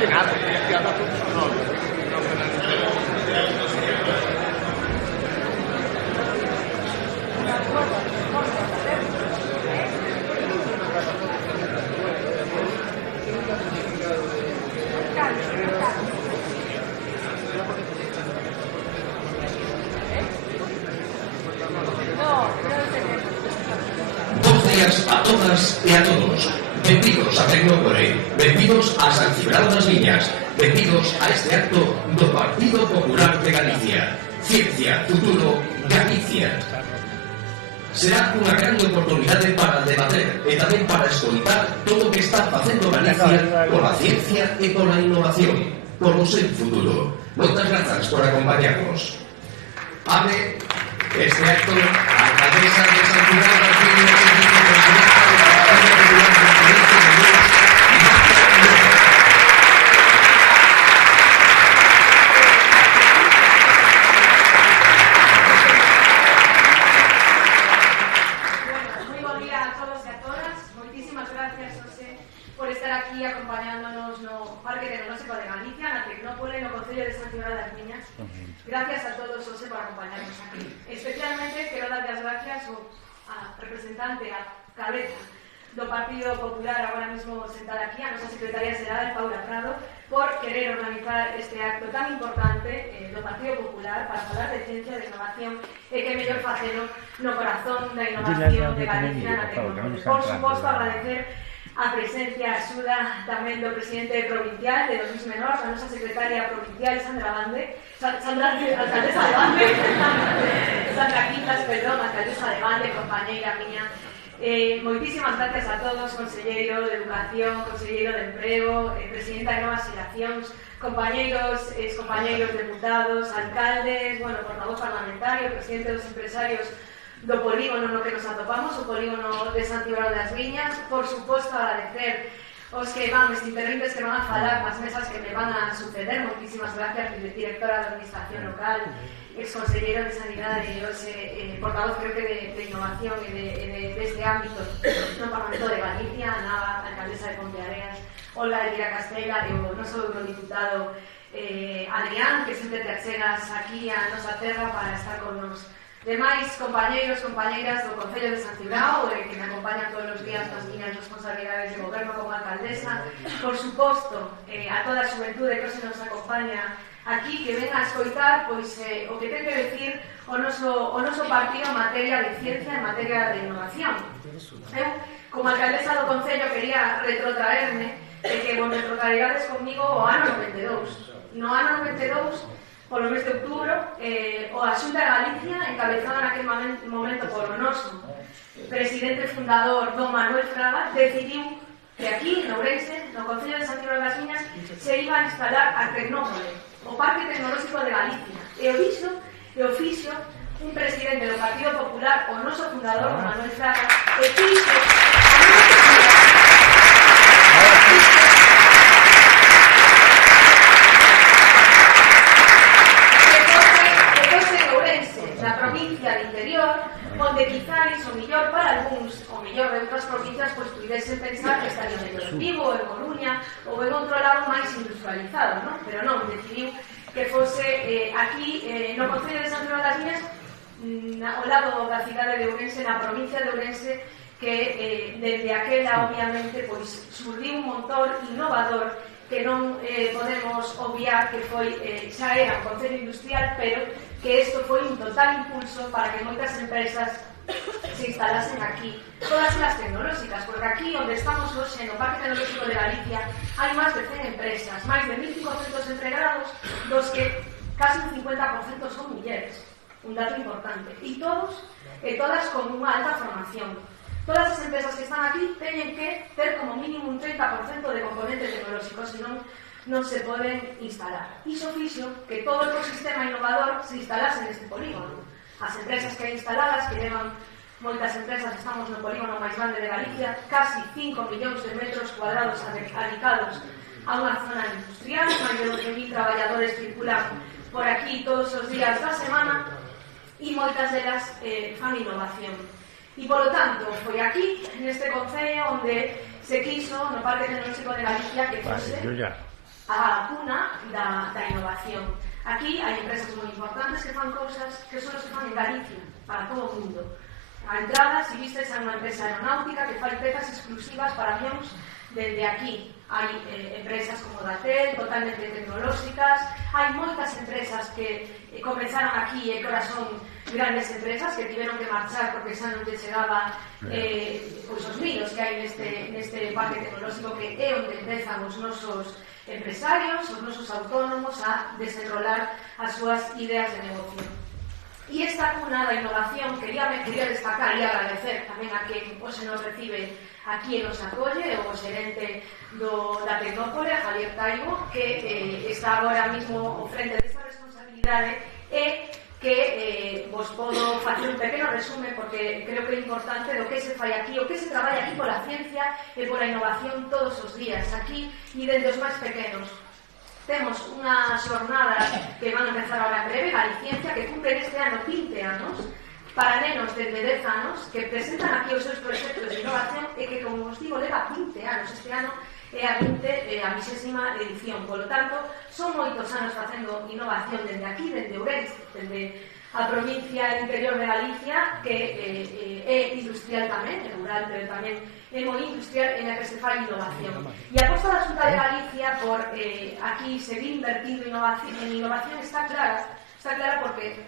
A todas e a todos. Benvidos a Tecnópole, benvidos a San Cibrao das Viñas, benvidos a este acto do Partido Popular de Galicia. Ciencia, futuro, Galicia. Será unha grande oportunidade para debater e tamén para escoitar todo o que está facendo Galicia pola ciencia e pola innovación, polo seu futuro. Moitas grazas por acompañarnos. Abre este acto a alcaldesa de San Cibrao das Viñas. Gracias a todos, José, por acompañarnos aquí. Especialmente quero dar as gracias a representante, a cabeza do Partido Popular, agora mesmo sentada aquí, a nosa secretaria xeral, Paula Prado, por querer organizar este acto tan importante do Partido Popular para falar de ciencia, de innovación e que mellor facelo no corazón da innovación de Galicia na Tecnópole. Por suposto, agradecer a presencia e axuda tamén do presidente provincial de Luis Menor, a nosa secretaria provincial, alcaldesa de Bande, Sandra Quintas, perdón, alcaldesa de Bande, compañeira miña. Moitísimas gracias a todos, conselleiro de Educación, conselleiro de Emprego, presidenta de Novas Xeracións, compañeiros, excompañeiros deputados, alcaldes, portavoz parlamentario, presidente dos empresarios do polígono no que nos atopamos, o polígono de San Cibrao das Viñas. Por suposto, agradecer os que van, os interventes que van a falar nas mesas que me van a suceder. Moitísimas gracias, directora da Administración Local, exconselleiro de Sanidade e os portavoz, creo que de Innovación e deste ámbito no Parlamento de Galicia, a Nava, alcaldesa de Ponteareas, Olga Elvira Castela e o noso eurodiputado Adrián, que sempre te achegas aquí a nosa terra para estar con nos. Demais compañeiros, compañeiras do Concello de San Cibrao, que me acompañan todos os días nas miñas responsabilidades de goberno como alcaldesa, por suposto, a toda a xuventude que se nos acompaña aquí, que ven a escoitar o que ten que decir o noso partido en materia de ciencia, en materia de innovación. Eu, como alcaldesa do Concello, quería retrotraerme de que vos retrotraerades comigo o ano 92. No ano 92, polo mes de outubro, a Xunta de Galicia, encabezada naquele momento polo noso presidente fundador, don Manuel Fraga, decidiu que aquí, en Ourense, no Concello de San Cibrao das Viñas, se iba a instalar a Tecnópole, o Parque Tecnolóxico de Galicia. E o fixo un presidente do Partido Popular, o noso fundador, don Manuel Fraga, e fixo na provincia de Interior, onde quizáis o millor para algúns, o millor de outras provincias, pois pudesen pensar que estaría en Vigo, en Coruña ou en outro lado máis industrializado, non? Pero non, decidiu que fose aquí, no Concello de San Cibrao das Viñas, ao lado da cidade de Ourense, na provincia de Ourense, que desde aquela, obviamente, pois surdiu un motor innovador que non podemos obviar que foi, xa era un concello industrial, pero que isto foi un total impulso para que moitas empresas se instalasen aquí, todas as tecnolóxicas, porque aquí onde estamos hoxe, no Parque Tecnolóxico de Galicia, hai máis de 100 empresas, máis de 1.500 empregados, dos que casi un 50% son mulleres, un dato importante, e todas con unha alta formación. Todas as empresas que están aquí teñen que ter como mínimo un 30% de componente tecnolóxico, senón non se poden instalar. Iso fixo que todo o ecosistema innovador se instalase neste polígono. As empresas que hai instaladas, que levan moitas empresas, estamos no polígono máis grande de Galicia, casi 5 millóns de metros cuadrados adicados a unha zona industrial, máis de 12.000 traballadores circulan por aquí todos os días da semana e moitas delas fan innovación. E, polo tanto, foi aquí, neste concello, onde se quiso, no Parque Tecnolóxico de Galicia, que fose a cuna da innovación. Aquí hai empresas moi importantes que fan cousas que só se fan en Galicia, para todo o mundo. A entrada, se vistes, é unha empresa aeronáutica que fai pezas exclusivas para avións dende aquí. Hai empresas como Datel, totalmente tecnolóxicas, hai moitas empresas que comenzaron aquí e que ahora son grandes empresas que tiveron que marchar porque xa non lle chegaba pois os miros que hai neste parque tecnolóxico, que é onde empezan os nosos empresarios, os nosos autónomos a desenrolar as súas ideas de negocio. E esta cuna da innovación quería destacar e agradecer tamén a quen hoxe nos recibe aquí e nos acolle, o xerente da Tecnópole, Javier Taibo, que está agora mismo ao frente desta responsabilidade e que vos podo facer un pequeno resume porque creo que é importante do que se fai aquí, o que se traballa aquí pola ciencia e pola innovación todos os días, aquí e dende os máis pequenos. Temos unha xornada que van a empezar ahora en breve, Galiciencia, que cumpre este ano 20 anos, para nenos de 10 anos, que presentan aquí os seus proxectos de innovación e que, como vos digo, leva 20 anos. Este ano é a 20ª edición. Por lo tanto, son moitos anos facendo innovación dende aquí, dende Ourense, dende a provincia interior de Galicia, que é industrial tamén, é rural, pero tamén é moi industrial en a que se fai innovación. E a aposta da Xunta de Galicia por aquí seguir invertindo en innovación está clara porque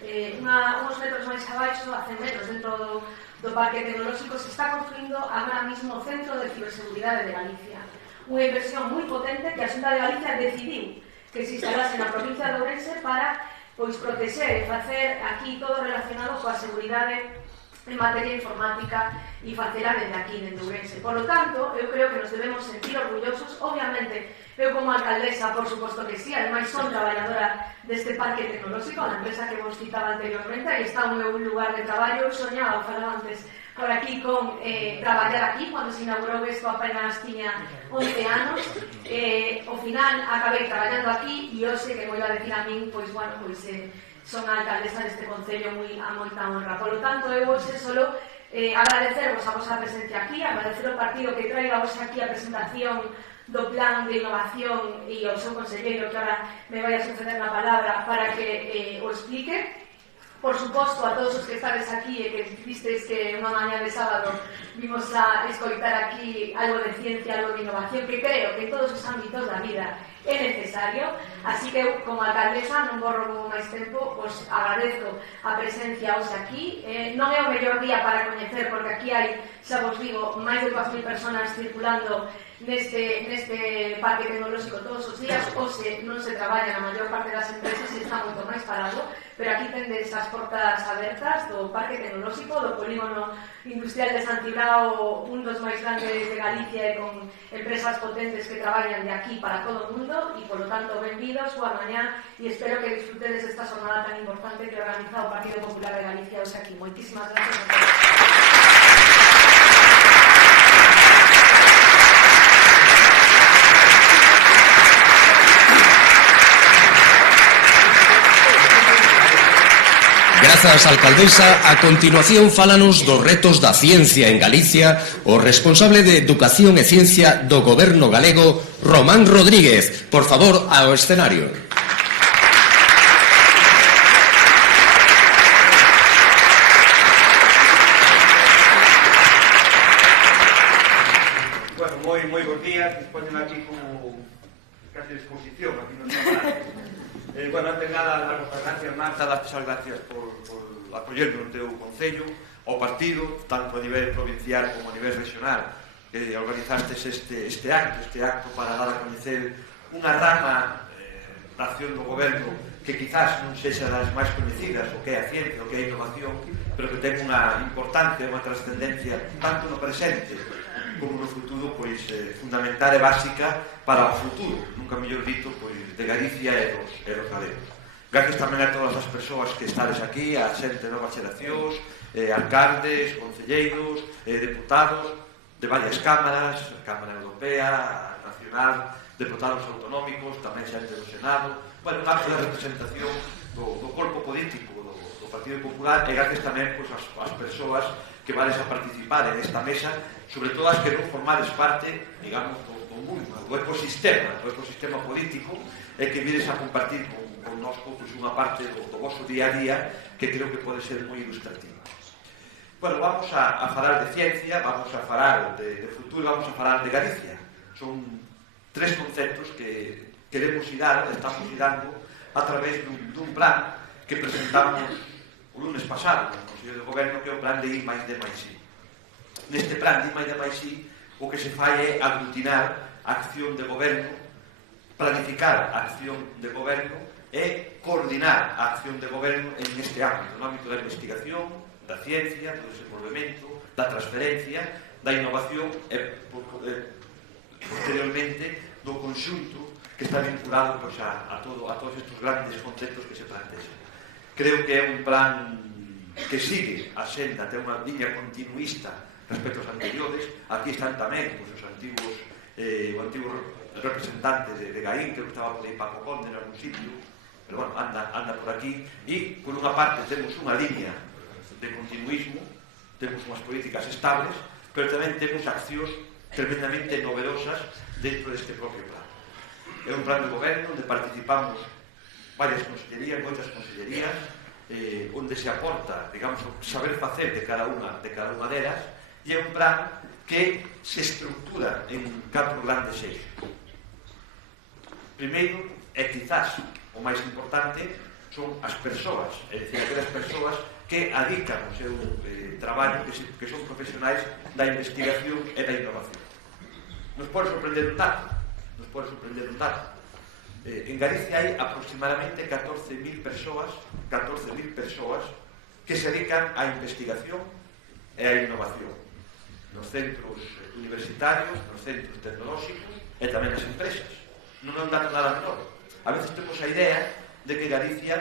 uns metros máis abaixo, a 100 metros dentro do parque tecnolóxico, se está construindo agora mismo o Centro de Ciberseguridade de Galicia. Unha inversión moi potente que a Xunta de Galicia decidiu que se instalase na provincia de Ourense para protexer e facer aquí todo relacionado coa seguridade en materia informática e facela dende aquí, dende Ourense. Por lo tanto, eu creo que nos debemos sentir orgullosos. Obviamente, eu como alcaldesa, por suposto que sí, ademais son traballadora deste parque tecnolóxico, a empresa que vos citaba anteriormente, aí está o meu lugar de traballo. Eu soñaba, falaba antes, por aquí con traballar aquí, cando se inaugurou isto apenas tiña 11 anos. Ao final acabei traballando aquí e hoxe que vou a decir a min, pois, bueno, pois son a alcaldesa deste concello a moita honra. Por lo tanto, eu hoxe solo agradecervos a vosa presencia aquí, agradecer ao partido que traiga hoxe aquí a presentación do plan de innovación e ao seu conselleiro que ahora me vai a suceder na palabra para que o explique. Por suposto, a todos os que estades aquí e que visteis que unha mañá de sábado vimos a escoitar aquí algo de ciencia, algo de innovación, que creo que en todos os ámbitos da vida é necesario. Así que eu, como alcaldesa, non vos roubo máis tempo, os agradezco a presencia hoxe aquí. Non é o mellor día para coñecer, porque aquí hai, xa vos digo, máis de 2.000 personas circulando neste parque tecnolóxico todos os días. Hoxe non se traballa na maior parte das empresas e está moito máis parado, pero aquí tendes as portas abertas do parque tecnolóxico, do polígono industrial de Santibrao, un dos máis grandes de Galicia e con empresas potentes que traballan de aquí para todo o mundo. E, por lo tanto, benvidos, boa mañá, e espero que disfrutedes esta jornada tan importante que organiza o Partido Popular de Galicia hoxe aquí. Moitísimas gracias a todos. Grazas, alcaldesa. A continuación, fálanos dos retos da ciencia en Galicia o responsable de Educación e Ciencia do Goberno galego, Román Rodríguez. Por favor, ao escenario. Bueno, moi bons días. Dispoñen aquí como casi exposición aquí nos traballos. Bueno, antes nada, dar as gracias, Marta, das pesas gracias por acollernos no teu concello, ao partido, tanto a nivel provincial como a nivel regional, que organizastes este acto para dar a coñecer unha rama da acción do goberno que quizás non sexa das máis coñecidas, o que é a ciencia, o que é a innovación, pero que ten unha importancia, unha trascendencia tanto no presente como no futuro, pois fundamental e básica para o futuro, nunca mellor dito, pois de Galicia e dos galegos. Gracias tamén a todas as persoas que estades aquí, a xente de novas xeracións, alcaldes, concelleiros, deputados de varias cámaras, a Cámara Europea, a Nacional, deputados autonómicos, tamén xente do Senado, bueno, unha ampla representación do corpo político do Partido Popular, e gracias tamén pois, as persoas que vades a participar en esta mesa, sobre todo as que non formades parte, digamos, do o ecosistema político e que vides a compartir con nós outros unha parte do vosso día a día que creo que pode ser moi ilustrativa. Bueno, vamos a falar de ciencia, vamos a falar de futuro, vamos a falar de Galicia. Son tres conceptos que queremos estamos dando a través dun plan que presentamos o lunes pasado no Consello de Goberno, que é o plan de I+D+I. Neste plan de I+D+I, o que se fai é aglutinar a acción de goberno, planificar a acción de goberno e coordinar a acción de goberno en este ámbito, no ámbito da investigación, da ciencia, do desenvolvemento, da transferencia, da innovación e, posteriormente, do conxunto que está vinculado a todos estes grandes conceptos que se plantexan. Creo que é un plan que sigue a senda, ten unha liña continuista respecto aos anteriores. Aquí están tamén os antigos o antigo representante de Gaín, que estaba por aí Paco Conde en algún sitio, pero bueno, anda por aquí, e por unha parte temos unha liña de continuismo, temos unhas políticas estables, pero tamén temos accións tremendamente novedosas dentro deste propio plan. É un plan de goberno onde participamos varias consellerías, moitas consellerías, onde se aporta, digamos, o saber facer de cada unha delas, e é un plan que se estructura en 4 grandes eixos. Primeiro, e quizás o máis importante, son as persoas, é dicir, aquelas persoas que adican o seu traballo, que son profesionais da investigación e da innovación. Nos pode sorprender un dato. En Galicia hai aproximadamente 14.000 persoas que se dedican á investigación e á innovación nos centros universitarios, nos centros tecnolóxicos e tamén nas empresas. Non é un dato nada menor. A veces temos a idea de que Galicia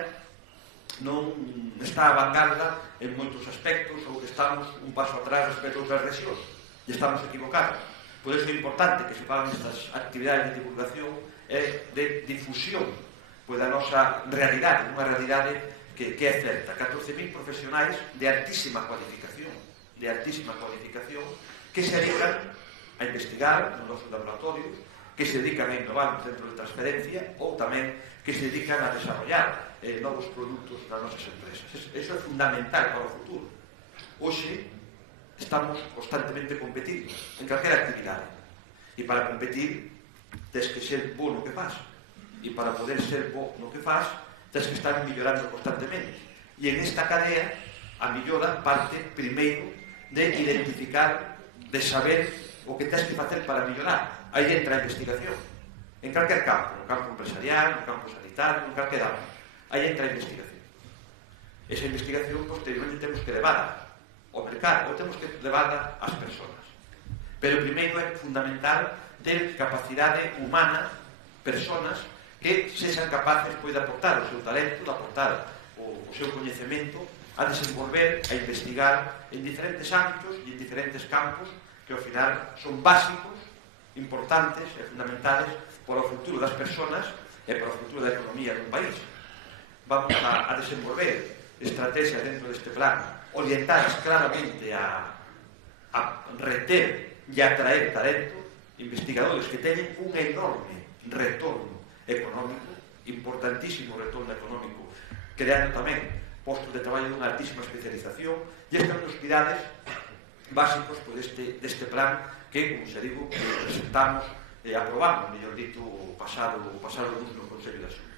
non está a vanguarda en moitos aspectos ou que estamos un paso atrás respecto a outras rexións, e estamos equivocados. Por iso é importante que se fagan estas actividades de divulgación e de difusión da nosa realidade, unha realidade que é certa. 14.000 profesionais de altísima cualificación que se dedican a investigar nos nosos laboratorios, que se dedican a innovar no centro de transferencia ou tamén que se dedican a desarrollar novos produtos nas nosas empresas. Eso é fundamental para o futuro. Hoxe estamos constantemente competindo en calquera actividade, e para competir tens que ser bo no que faz, e para poder ser bo no que faz tens que estar millorando constantemente, e en esta cadea a millora parte primeiro de identificar, de saber o que tens que facer para millorar. Aí entra a investigación en calquer campo, no campo empresarial, no campo sanitario, en calquer ámbito. Aí entra a investigación. Esa investigación posteriormente temos que levarla ao mercado, ou temos que levarla ás persoas. Pero primeiro é fundamental ter capacidade humana, persoas que sexan capaces de aportar o seu talento, de aportar o seu coñecemento, a desenvolver, a investigar en diferentes ámbitos e en diferentes campos que ao final son básicos, importantes e fundamentales para o futuro das persoas e para o futuro da economía dun país. Vamos a desenvolver estrategias dentro deste plan orientadas claramente a reter e atraer talento, investigadores que teñen un enorme retorno económico, importantísimo retorno económico, creando tamén postos de traballo dunha altísima especialización, e estes son os pilares básicos deste plan que, como se digo, presentamos e aprobamos, mellor dito, o pasado lunes no Consello da Xunta.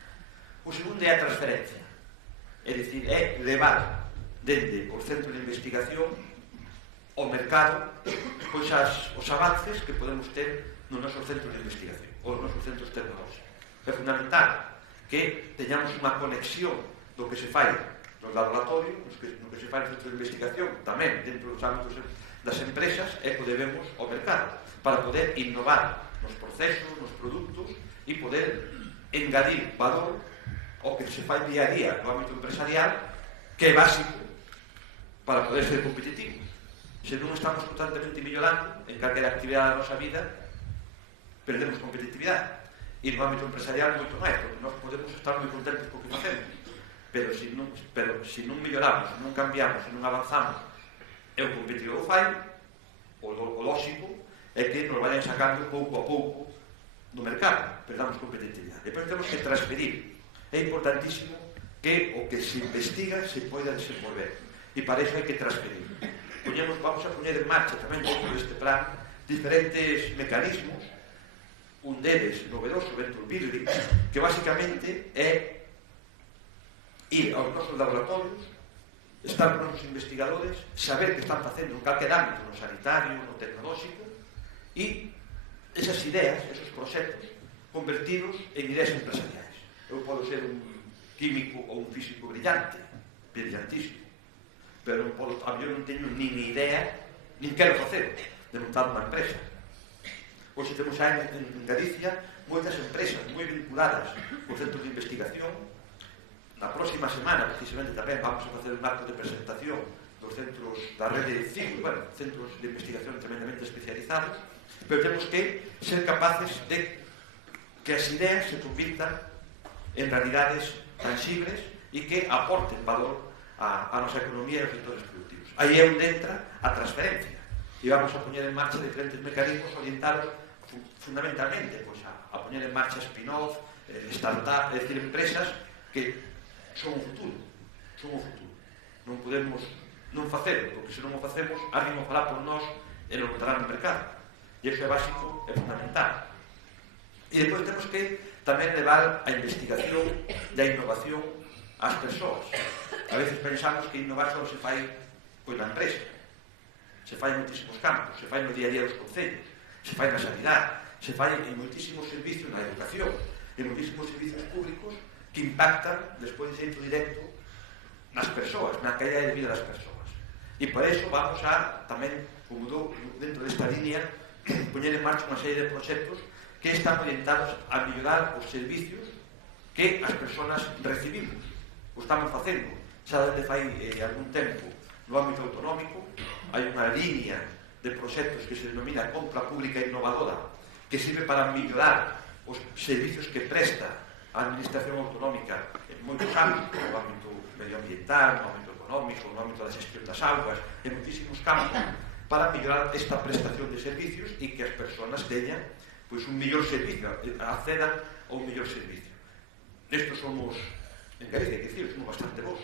O segundo é a transferencia, é dicir, é levar dende o centro de investigación ao mercado pois os avances que podemos ter nos nosos centros de investigación ou nos nosos centros tecnolóxicos. É fundamental que teñamos unha conexión do que se fai nos laboratorios, no que se fai no centro de investigación, tamén dentro dos ámbitos das empresas, e que debemos ao mercado para poder innovar nos procesos, nos produtos e poder engadir valor ao que se fai día a día no ámbito empresarial, que é básico para poder ser competitivo. Se non estamos constantemente millorando en calquera actividade da nosa vida, perdemos competitividade. E no ámbito empresarial moito máis, porque nós podemos estar moi contentos co que facemos, pero se non milloramos, se non cambiamos, se non avanzamos, é o competitivo fai, o lógico é que nos vayan sacando pouco a pouco do mercado, perdamos competitividade. Depois temos que transferir. É importantísimo que o que se investiga se poida desenvolver. E para iso hai que transferir. Vamos a poñer en marcha tamén dentro deste plan diferentes mecanismos, un deles novedoso, Venture Building, que basicamente é ir aos nosos laboratorios, estar con nosos investigadores, saber que están facendo en calquer ámbito, no sanitario, no tecnolóxico, e esas ideas, esos proxectos, convertidos en ideas empresariais. Eu podo ser un químico ou un físico brillante, brillantísimo, pero eu non teño nin idea, nin quero facer, de montar unha empresa. Hoxe temos en Galicia moitas empresas moi vinculadas con centros de investigación. Na próxima semana, precisamente, tamén vamos a facer un acto de presentación dos centros da rede CIG, centros de investigación tremendamente especializados, pero temos que ser capaces de que as ideas se convirtan en realidades tangibles e que aporten valor a nosa economía e aos sectores productivos. Aí é onde entra a transferencia e vamos a poñer en marcha diferentes mecanismos orientados fundamentalmente a poñer en marcha spin-off, startup, é dicir, empresas que son o futuro. Non podemos non facelo, porque se non o facemos, alguén o fará por nós e non botará no mercado. E iso é básico e fundamental. E depois temos que tamén levar a investigación e a innovación ás persoas. A veces pensamos que innovar só se fai na empresa, se fai en moitísimos campos, se fai no día a día dos concellos, se fai na sanidade, se fai en moitísimos servicios na educación, en moitísimos servicios públicos que impactan despois de xeito directo nas persoas, na calidad de vida das persoas. E por iso vamos a tamén, como dentro desta línea, poñer en marcha unha serie de proxectos que están orientados a mellorar os servicios que as persoas recibimos. O estamos facendo. Xa desde fai algún tempo no ámbito autonómico hai unha línea de proxectos que se denomina compra pública innovadora, que sirve para mellorar os servicios que presta a administración autonómica en moitos ámbitos, no ámbito medioambiental, no ámbito económico, no ámbito da xestión das augas, en moitísimos campos, para mellorar esta prestación de servicios e que as persoas teñan un mellor servicio, accedan a un mellor servicio. Nestos somos, en Galicia, que decir, somos bastante bons.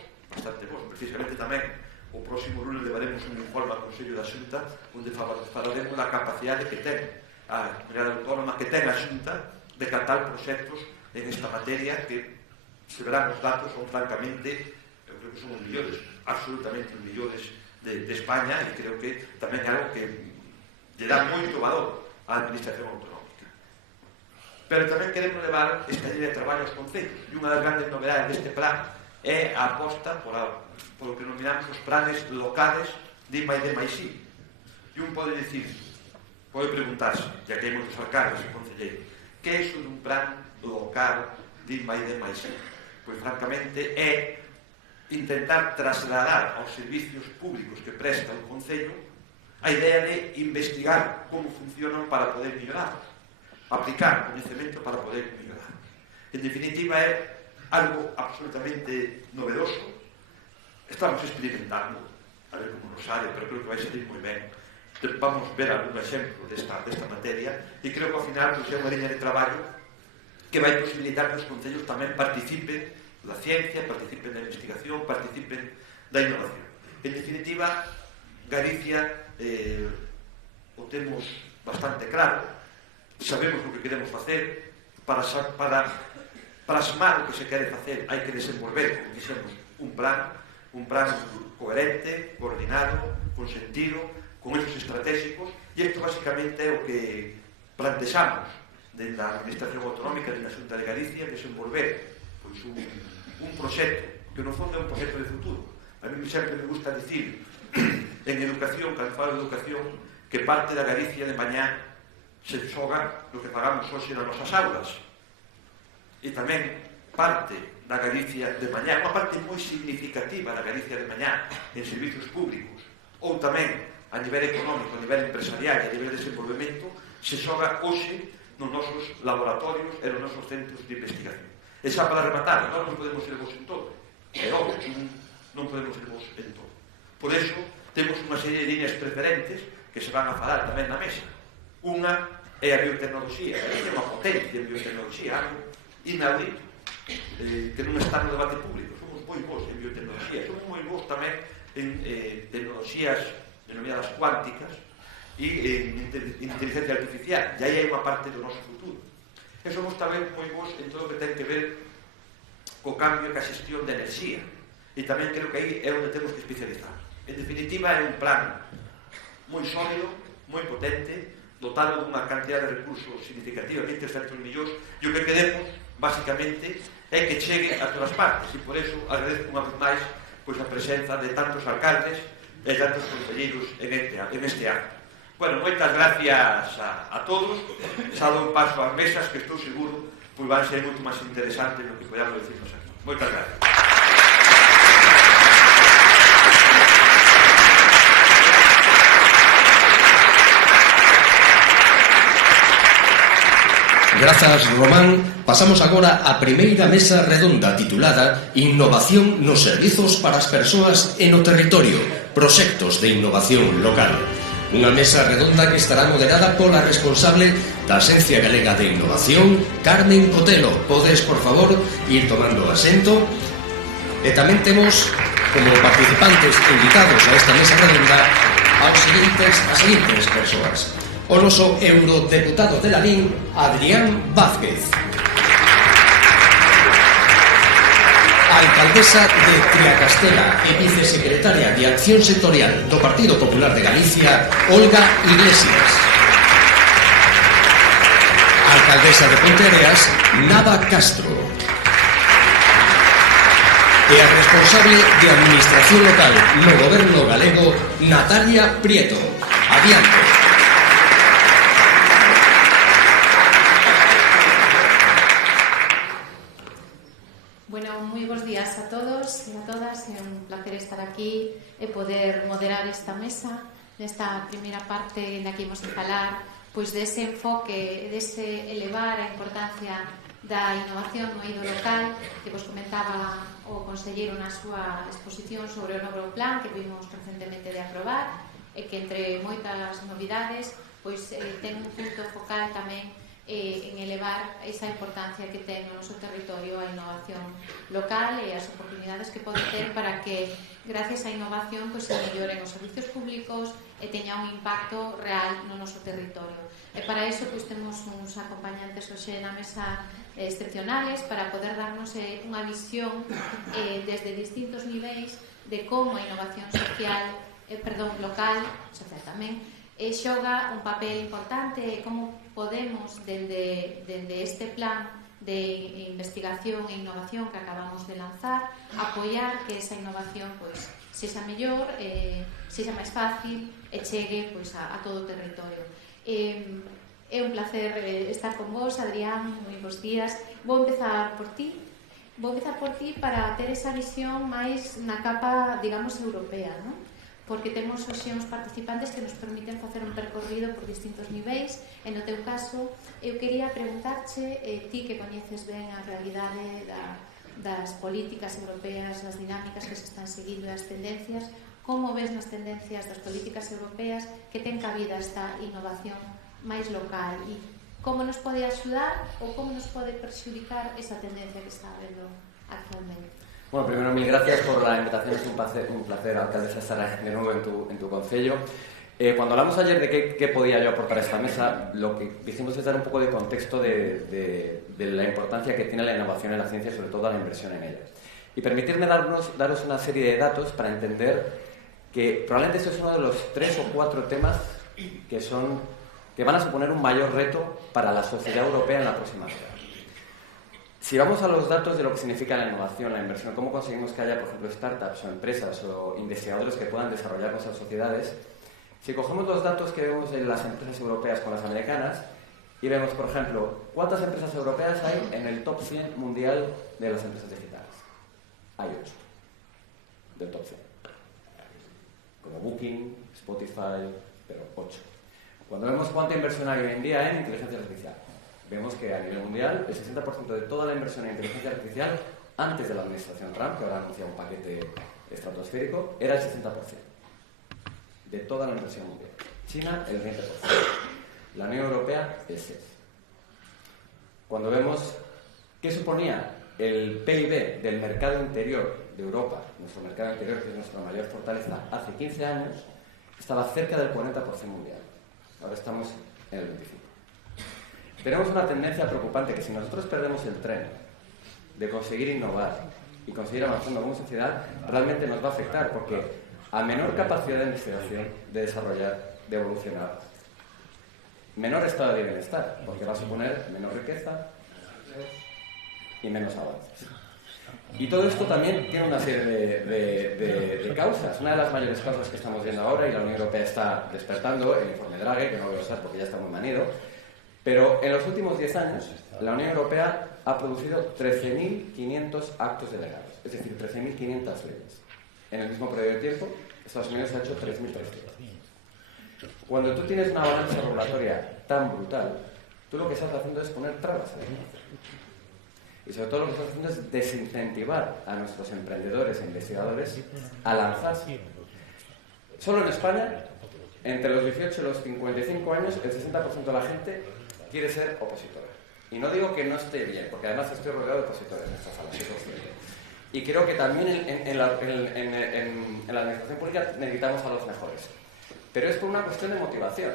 Precisamente tamén o próximo lunes levaremos un informe ao Consello da Xunta onde falaremos da capacidade que ten a comunidade autónoma, que ten a Xunta de catar proxectos en esta materia que, se verán os datos, son francamente, eu creo que son os millores, absolutamente os millores de España, e creo que tamén é algo que lle dá moito valor á administración autonómica. Pero tamén queremos levar esta línea de traballo aos concellos, e unha das grandes novedades deste plan é a aposta polo que denominamos os planes locales de I+D+I. E un pode dicir, pode preguntarse, ya que hai moitos alcaldes e concelleiros, que é iso dun plan local de I+D+I? Pois, francamente, é intentar trasladar aos servicios públicos que presta o Concello a idea de investigar como funcionan para poder mellorar, aplicar conhecemento para poder mellorar. En definitiva, é algo absolutamente novedoso. Estamos experimentando, a ver como nos sale, pero creo que vai salir moi ben. Vamos ver algún exemplo desta materia e creo que ao final é unha liña de traballo que vai posibilitar que os concellos tamén participen da ciencia, participen da investigación, participen da innovación. En definitiva, Galicia o temos bastante claro, sabemos o que queremos facer, para plasmar o que se quere facer hai que desenvolver, como dixemos, un plan coherente, coordinado, con sentido, con esos estratégicos, e isto basicamente é o que plantexamos dentro da Administración Autonómica, dentro da Xunta de Galicia, desenvolver un proxecto que no fondo é un proxecto de futuro. A mí sempre me gusta dicir en educación, cando falo de educación, que parte da Galicia de mañá se xoga no que pagamos hoxe nas nosas aulas, e tamén parte da Galicia de mañá, unha parte moi significativa da Galicia de mañá en servicios públicos, ou tamén a nivel económico, a nivel empresarial e a nivel de desenvolvemento, se xoga hoxe nos nosos laboratorios e nos nosos centros de investigación. E xa para rematar, nós non podemos ser vos en todo, é obvio, non podemos ser vos en todo. Por eso, temos unha serie de líneas preferentes que se van a falar tamén na mesa. Unha é a biotecnoloxía, é unha potencia de biotecnoloxía, algo inaudito, que non está no debate público. Somos moi bons en biotecnoloxía, somos moi bons tamén en tecnoloxías denominadas cuánticas e en inteligencia artificial, e aí hai unha parte do noso futuro. E somos tamén moi bons en todo o que ten que ver co cambio e ca xestión de enerxía, e tamén creo que aí é onde temos que especializar. En definitiva, é un plan moi sólido, moi potente, dotado dunha cantidad de recursos significativa, 1.300 millóns, e o que queremos, basicamente, é que chegue a todas partes, e por eso agradezco unha vez máis a presenza de tantos alcaldes e tantos conselleiros en este acto. Bueno, moitas gracias a todos, xa dou paso ás mesas que estou seguro pois van ser moito máis interesantes do que podamos decirnos aquí. Moitas gracias. Grazas, Román. Pasamos agora á primeira mesa redonda titulada Innovación nos servizos para as persoas e no territorio, proxectos de innovación local. Unha mesa redonda que estará moderada pola responsable da Axencia Galega de Innovación, Carmen Cotelo. Podes, por favor, ir tomando asento. E tamén temos como participantes invitados a esta mesa redonda as seguintes persoas. O noso eurodeputado de Lalín, Adrián Vázquez. A alcaldesa de Triacastela e vicesecretaria de Acción Sectorial do Partido Popular de Galicia, Olga Iglesias. A alcaldesa de Ponteareas, Nava Castro. E a responsable de Administración Local no Goberno galego, Natalia Prieto. Adiante. Moi bons días a todos e a todas. É un placer estar aquí e poder moderar esta mesa nesta primeira parte na que imos falar pois dese enfoque, dese elevar a importancia da innovación no eido local que vos comentaba o conselleiro na súa exposición sobre o novo plan que vimos recentemente de aprobar e que entre moitas novidades pois ten un punto focal tamén en elevar esa importancia que ten no noso territorio a innovación local e as oportunidades que pode ter para que, gracias á innovación, se melloren os servicios públicos e teña un impacto real no noso territorio. E para iso temos uns acompañantes hoxe na mesa excepcionales para poder darnos unha visión desde distintos niveis de como a innovación local, social tamén, xoga un papel importante e como podemos, dende este plan de investigación e innovación que acabamos de lanzar, apoiar que esa innovación sexa mellor, sexa máis fácil e chegue a todo o territorio. É un placer estar con vos, Adrián, moi bons días. Vou empezar por ti para ter esa visión máis na capa, digamos, europea, non? Porque temos hoxe uns participantes que nos permiten facer un percorrido por distintos niveis e no teu caso eu quería preguntarche, ti que coñeces ben a realidade das políticas europeas, das dinámicas que se están seguindo e as tendencias, como ves nas tendencias das políticas europeas que ten cabida esta innovación máis local e como nos pode axudar ou como nos pode perxudicar esa tendencia que está habendo actualmente? Bueno, primero, mil gracias por la invitación. Es un placer, alcaldesa, estar de nuevo en tu concello. Cuando hablamos ayer de qué podía yo aportar a esta mesa, lo que dijimos es dar un poco de contexto de la importancia que tiene la innovación en la ciencia y sobre todo la inversión en ella. Y permitirme daros una serie de datos para entender que probablemente este es uno de los 3 o 4 temas que van a suponer un mayor reto para la sociedad europea en la próxima década. Si vamos a los datos de lo que significa la innovación, la inversión, cómo conseguimos que haya, por ejemplo, startups o empresas o investigadores que puedan desarrollar nuestras sociedades, si cogemos los datos que vemos de las empresas europeas con las americanas y vemos, por ejemplo, cuántas empresas europeas hay en el top 100 mundial de las empresas digitales. Hay 8 del top 100. Como Booking, Spotify, pero 8. Cuando vemos cuánta inversión hay hoy en día en inteligencia artificial, vemos que a nivel mundial el 60% de toda la inversión en inteligencia artificial antes de la administración Trump, que ahora ha anunciado un paquete estratosférico, era el 60% de toda la inversión mundial. China, el 20%. La Unión Europea es CES. Cuando vemos qué suponía el PIB del mercado interior de Europa, nuestro mercado interior, que es nuestra mayor fortaleza, hace 15 años, estaba cerca del 40% mundial. Ahora estamos en el 25%. Tenemos una tendencia preocupante que si nosotros perdemos el tren de conseguir innovar y conseguir avanzando como sociedad, realmente nos va a afectar, porque a menor capacidad de investigación, de desarrollar, de evolucionar, menor estado de bienestar, porque va a suponer menor riqueza y menos avances. Y todo esto también tiene una serie de causas. Una de las mayores causas que estamos viendo ahora, y la Unión Europea está despertando, el informe Draghi, que no voy a usar porque ya está muy manido, pero en los últimos 10 años la Unión Europea ha producido 13.500 actos delegados, es decir, 13.500 leyes. En el mismo periodo de tiempo, Estados Unidos ha hecho 3.300. Cuando tú tienes una balanza regulatoria tan brutal, tú lo que estás haciendo es poner trabas a la innovación. Y sobre todo lo que estás haciendo es desincentivar a nuestros emprendedores e investigadores a lanzarse. Solo en España, entre los 18 y los 55 años, el 60% de la gente quiere ser opositora. Y no digo que no esté bien, porque además estoy rodeado de opositores en esta sala, soy consciente. Y creo que también en la administración pública necesitamos a los mejores. Pero es por una cuestión de motivación.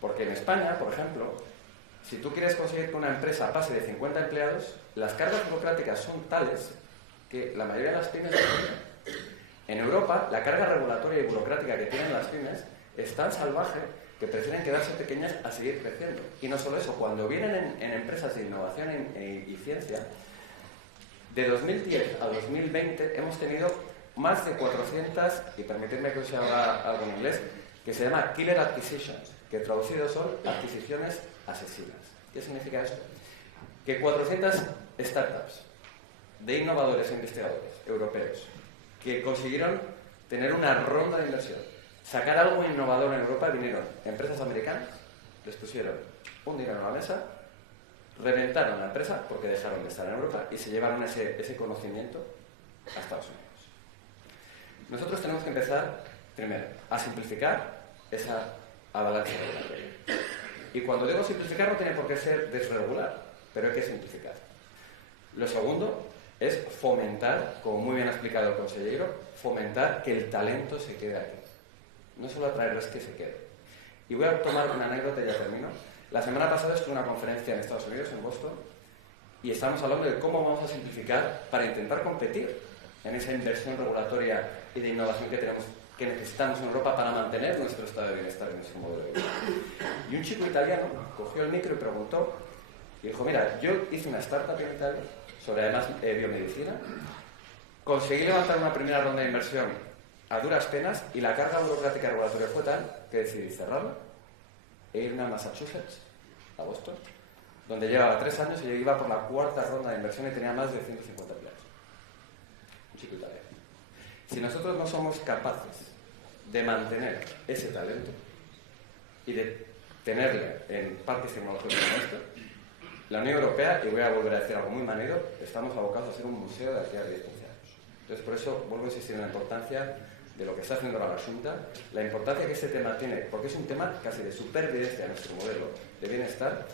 Porque en España, por ejemplo, si tú quieres conseguir que una empresa pase de 50 empleados, las cargas burocráticas son tales que la mayoría de las pymes no tienen. En Europa, la carga regulatoria y burocrática que tienen las pymes es tan salvaje que prefieren quedarse pequeñas a seguir creciendo. Y no solo eso, cuando vienen en empresas de innovación y ciencia, de 2010 a 2020 hemos tenido más de 400, y permitidme que use ahora algo en inglés, que se llama Killer Acquisitions, que traducido son adquisiciones asesinas. ¿Qué significa esto? Que 400 startups de innovadores e investigadores europeos que consiguieron tener una ronda de inversión, sacar algo innovador en Europa, vinieron empresas americanas, les pusieron un dinero a la mesa, reventaron la empresa porque dejaron de estar en Europa y se llevaron ese conocimiento a Estados Unidos. Nosotros tenemos que empezar, primero, a simplificar esa avalancha regulatoria. Y cuando digo simplificar no tiene por qué ser desregular, pero hay que simplificar. Lo segundo es fomentar, como muy bien ha explicado el consejero, fomentar que el talento se quede aquí. No solo atraerles que se quede. Y voy a tomar una anécdota y ya termino. La semana pasada estuve en una conferencia en Estados Unidos, en Boston, y estamos hablando de cómo vamos a simplificar para intentar competir en esa inversión regulatoria y de innovación que necesitamos en Europa para mantener nuestro estado de bienestar y nuestro modelo de vida. Y un chico italiano cogió el micro y preguntó, y dijo, mira, yo hice una startup en Italia sobre además biomedicina, conseguí levantar una primera ronda de inversión a duras penas y la carga burocrática regulatoria fue tal que decidí cerrarla e irme a Massachusetts, a Boston, donde llevaba 3 años y yo iba por la 4ª ronda de inversión y tenía más de 150 empleados. Un chico italiano. Si nosotros no somos capaces de mantener ese talento y de tenerle en parques tecnológicos como esto, la Unión Europea, y voy a volver a decir algo muy manido, estamos abocados a ser un museo de aquí a 10-15 años. Entonces, por eso vuelvo a insistir en la importancia de lo que está haciendo ahora la Junta, la importancia que este tema tiene, porque es un tema casi de supervivencia de nuestro modelo de bienestar,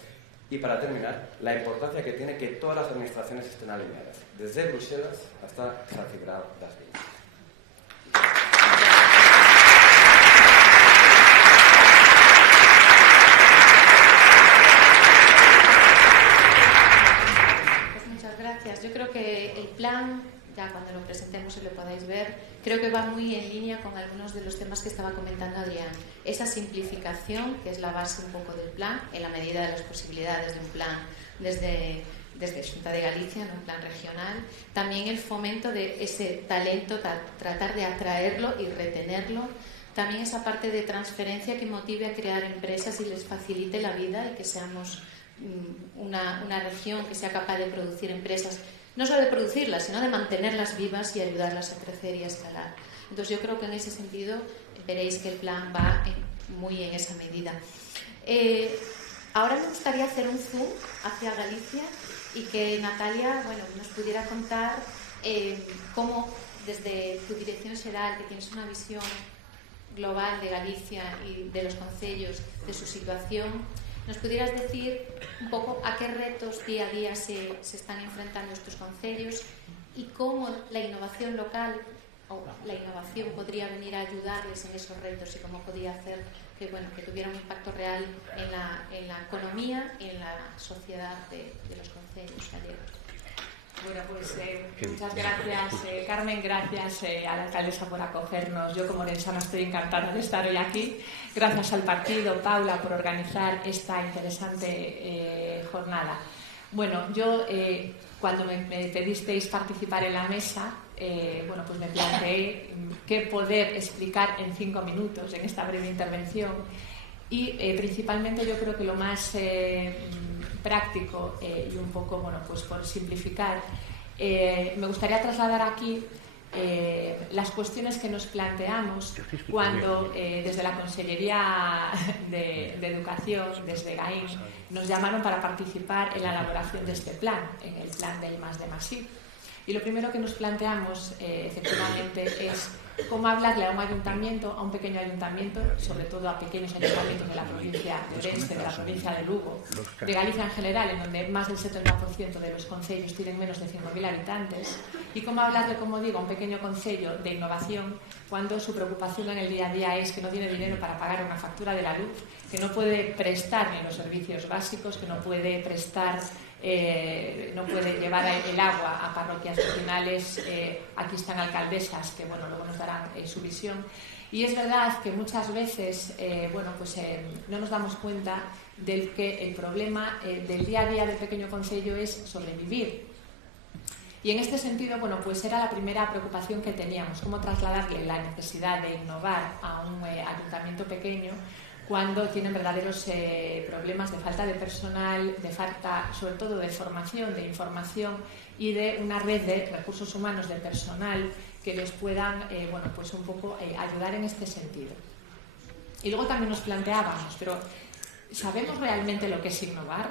y para terminar, la importancia que tiene que todas las administraciones estén alineadas, desde Bruselas hasta San Cibrao das Villas. Yo creo que el plan, ya cuando lo presentemos y lo podáis ver, creo que va muy en línea con algunos de los temas que estaba comentando Adrián. Esa simplificación, que es la base un poco del plan, en la medida de las posibilidades de un plan desde Xunta de Galicia, en un plan regional. También el fomento de ese talento, tratar de atraerlo y retenerlo. También esa parte de transferencia que motive a crear empresas y les facilite la vida y que seamos una región que sea capaz de producir empresas, no solo de producirlas, sino de mantenerlas vivas y ayudarlas a crecer y a escalar. Entonces yo creo que en ese sentido veréis que el plan va muy en esa medida. Ahora me gustaría hacer un zoom hacia Galicia y que Natalia, nos pudiera contar cómo desde tu dirección xeral, que tienes una visión global de Galicia y de los concellos, de su situación, ¿nos pudieras decir un poco a qué retos día a día se están enfrentando estos concellos y cómo la innovación local o la innovación podría venir a ayudarles en esos retos y cómo podría hacer que tuviera un impacto real en la economía y en la sociedad de los concellos gallegos? Bueno, pues muchas gracias, Carmen, gracias a la alcaldesa por acogernos. Yo como orensana estoy encantada de estar hoy aquí. Gracias al partido, Paula, por organizar esta interesante jornada. Bueno, yo cuando me pedisteis participar en la mesa, pues me planteé qué poder explicar en 5 minutos en esta breve intervención y principalmente yo creo que lo más práctico y un poco, pues por simplificar, me gustaría trasladar aquí las cuestiones que nos planteamos cuando desde la Consellería de Educación, desde GAIN, nos llamaron para participar en la elaboración de este plan, en el plan del I+D+I. Y lo primero que nos planteamos, efectivamente, es cómo hablarle a un ayuntamiento, a un pequeño ayuntamiento, sobre todo a pequeños ayuntamientos de la provincia de Orense, de la provincia de Lugo, de Galicia en general, en donde más del 70% de los concellos tienen menos de 5.000 habitantes, y cómo hablarle, como digo, a un pequeño concello de innovación cuando su preocupación en el día a día es que no tiene dinero para pagar una factura de la luz, que no puede prestar ni los servicios básicos, que no puede prestar no puede llevar el agua a parroquias vecinales. Aquí están alcaldesas que luego nos darán su visión. Y es verdad que muchas veces no nos damos cuenta de que el problema del día a día del pequeño concello es sobrevivir. Y en este sentido, pues era la primera preocupación que teníamos, cómo trasladarle la necesidad de innovar a un ayuntamiento pequeño cuando tienen verdaderos problemas de falta de personal, de falta sobre todo de formación, de información y de una red de recursos humanos, de personal que les puedan un poco ayudar en este sentido. Y luego también nos planteábamos, pero ¿sabemos realmente lo que es innovar?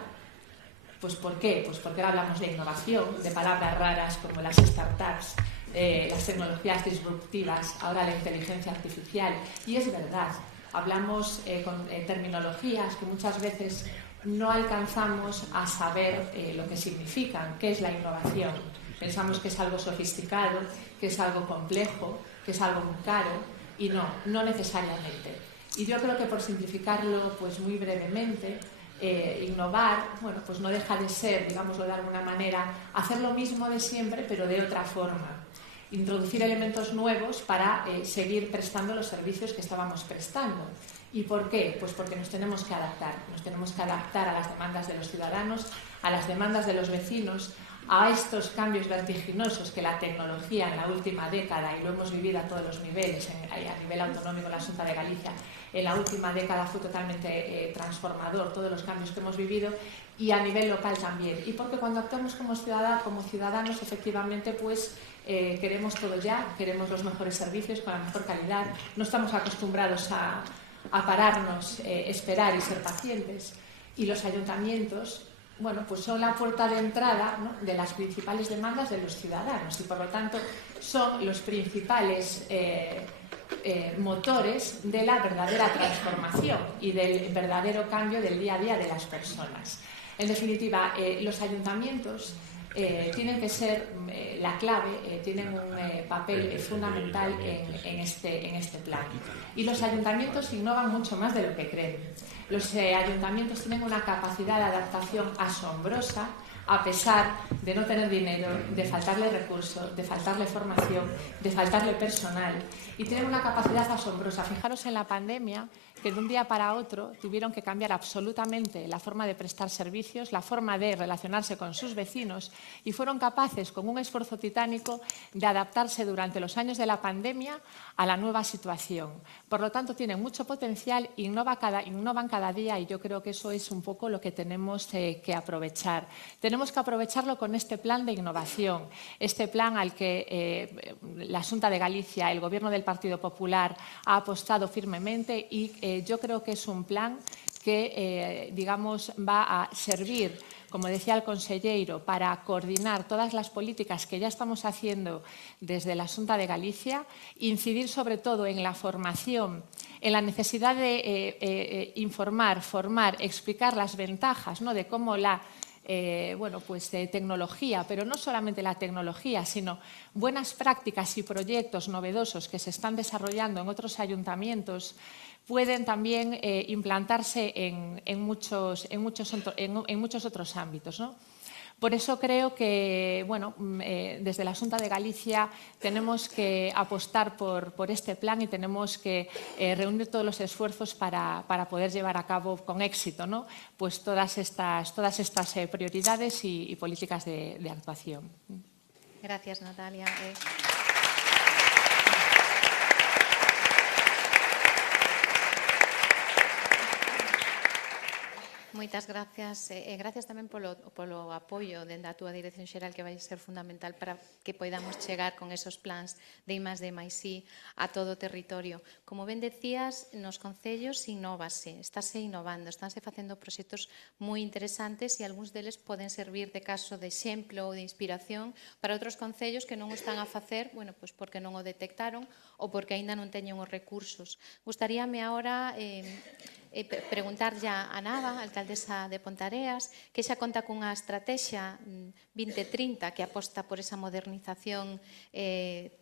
Pues ¿por qué? Pues porque ahora hablamos de innovación, de palabras raras como las startups, las tecnologías disruptivas, ahora la inteligencia artificial, y es verdad. Hablamos con terminologías que muchas veces no alcanzamos a saber lo que significan, qué es la innovación. Pensamos que es algo sofisticado, que es algo complejo, que es algo muy caro, y no necesariamente. Y yo creo que por simplificarlo muy brevemente, innovar pues no deja de ser, digámoslo de alguna manera, hacer lo mismo de siempre pero de otra forma. Introducir elementos nuevos para seguir prestando los servicios que estábamos prestando. ¿Y por qué? Pues porque nos tenemos que adaptar a las demandas de los ciudadanos, a las demandas de los vecinos, a estos cambios vertiginosos que la tecnología en la última década, y lo hemos vivido a todos los niveles, a nivel autonómico, la Xunta de Galicia, en la última década fue totalmente transformador, todos los cambios que hemos vivido, y a nivel local también. Y porque cuando actuamos como ciudadanos, efectivamente, queremos todo ya, queremos los mejores servicios con la mejor calidad, no estamos acostumbrados a pararnos, esperar y ser pacientes. Y los ayuntamientos, son la puerta de entrada, ¿no?, de las principales demandas de los ciudadanos y, por lo tanto, son los principales motores de la verdadera transformación y del verdadero cambio del día a día de las personas. En definitiva, los ayuntamientos tienen que ser la clave, tienen un papel fundamental en este plan. Y los ayuntamientos innovan mucho más de lo que creen. Los ayuntamientos tienen una capacidad de adaptación asombrosa, a pesar de no tener dinero, de faltarle recursos, de faltarle formación, de faltarle personal. Y tienen una capacidad asombrosa. Fijaros en la pandemia, que de un día para otro tuvieron que cambiar absolutamente la forma de prestar servicios, la forma de relacionarse con sus vecinos, y fueron capaces, con un esfuerzo titánico, de adaptarse durante los años de la pandemia a la nueva situación. Por lo tanto, tienen mucho potencial, innovan cada día, y yo creo que eso es un poco lo que tenemos que aprovechar. Tenemos que aprovecharlo con este plan de innovación, este plan al que la Xunta de Galicia, el Gobierno del Partido Popular, ha apostado firmemente, y yo creo que es un plan que, va a servir como decía el conselleiro, para coordinar todas las políticas que ya estamos haciendo desde la Xunta de Galicia, incidir sobre todo en la formación, en la necesidad de informar, formar, explicar las ventajas, ¿no?, de cómo la tecnología, pero no solamente la tecnología, sino buenas prácticas y proyectos novedosos que se están desarrollando en otros ayuntamientos pueden también implantarse en muchos otros ámbitos, ¿no? Por eso creo que, desde la Xunta de Galicia tenemos que apostar por este plan y tenemos que reunir todos los esfuerzos para poder llevar a cabo con éxito, ¿no?, pues todas estas prioridades y políticas de actuación. Gracias, Natalia. Moitas gracias. Gracias tamén polo apoio dende a túa Dirección Xeral, que vai ser fundamental para que podamos chegar con esos plans de I+D+I a todo o territorio. Como ben decías, nos concellos innovase, estáse innovando, estánse facendo proxectos moi interesantes e algúns deles poden servir de caso de exemplo ou de inspiración para outros concellos que non o están a facer, pois porque non o detectaron ou porque aínda non teñen os recursos. Gustaríame agora preguntarlle a Nava, alcaldesa de Pontareas, que xa conta cunha estrategia 2030 que aposta por esa modernización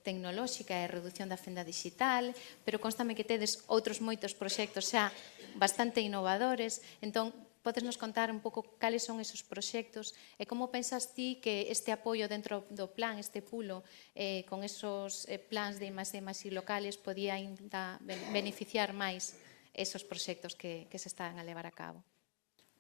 tecnolóxica e reducción da fenda digital, pero constame que tedes outros moitos proxectos xa bastante innovadores. Entón, podes nos contar un pouco cales son esos proxectos e como pensas ti que este apoio dentro do plan, este pulo, con esos plans de I+D+I locales podía ainda beneficiar máis esos proxectos que se están a levar a cabo?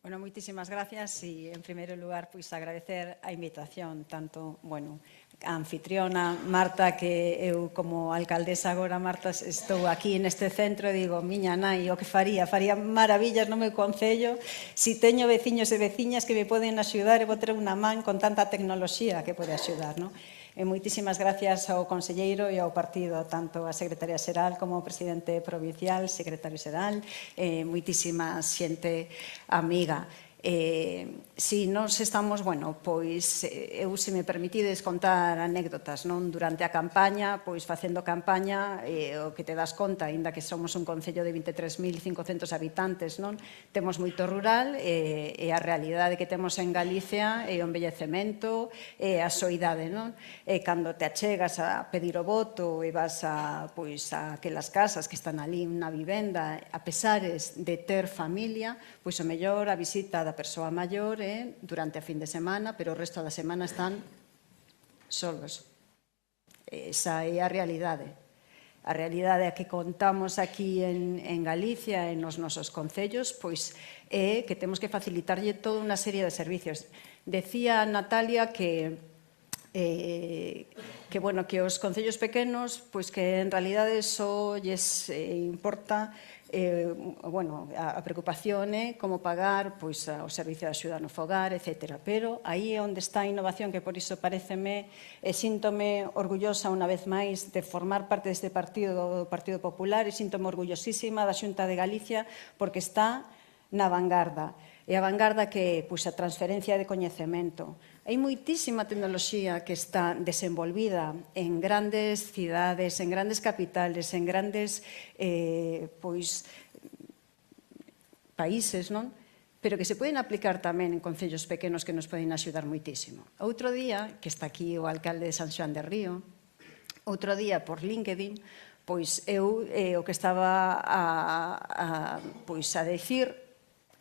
Bueno, moitísimas gracias e, en primeiro lugar, pois agradecer a invitación, tanto, a anfitriona Marta, que eu como alcaldesa agora, Marta, estou aquí neste centro e digo, miña nai, o que faría maravillas no meu concello si teño veciños e veciñas que me poden axudar e botar unha man con tanta tecnoloxía que pode axudar, non? E moitísimas gracias ao conselleiro e ao partido, tanto a secretaria xeral como ao presidente provincial, secretario xeral, moitísima xente amiga. Si nós estamos, pois eu, se me permitides contar anécdotas, non? Durante a campaña, pois facendo campaña, o que te das conta, aínda que somos un concello de 23.500 habitantes, non? Temos moito rural e a realidade que temos en Galicia é o envellecemento e a soidade, non? E cando te achegas a pedir o voto e vas a aquelas casas que están ali na vivenda, a pesares de ter familia, pois o mellor a visita da persoa maior durante a fin de semana, pero o resto da semana están solos. Esa é a realidade. A realidade que contamos aquí en Galicia e nos nosos concellos, pois é que temos que facilitarlle toda unha serie de servicios. Decía Natalia que os concellos pequenos, pois que en realidade só lles importa a preocupación é como pagar o servicio de axuda no fogar, etc. Pero aí é onde está a innovación, que por iso pareceme e síntome orgullosa unha vez máis de formar parte deste partido, do Partido Popular, e síntome orgullosísima da Xunta de Galicia porque está na vanguarda. E a vanguarda que é a transferencia de coñecemento. Hai moitísima tecnoloxía que está desenvolvida en grandes cidades, en grandes capitales, en grandes países, non? Pero que se poden aplicar tamén en concellos pequenos que nos poden axudar moitísimo. Outro día, que está aquí o alcalde de San Xoán de Río, outro día por LinkedIn, pois eu o que estaba a decir,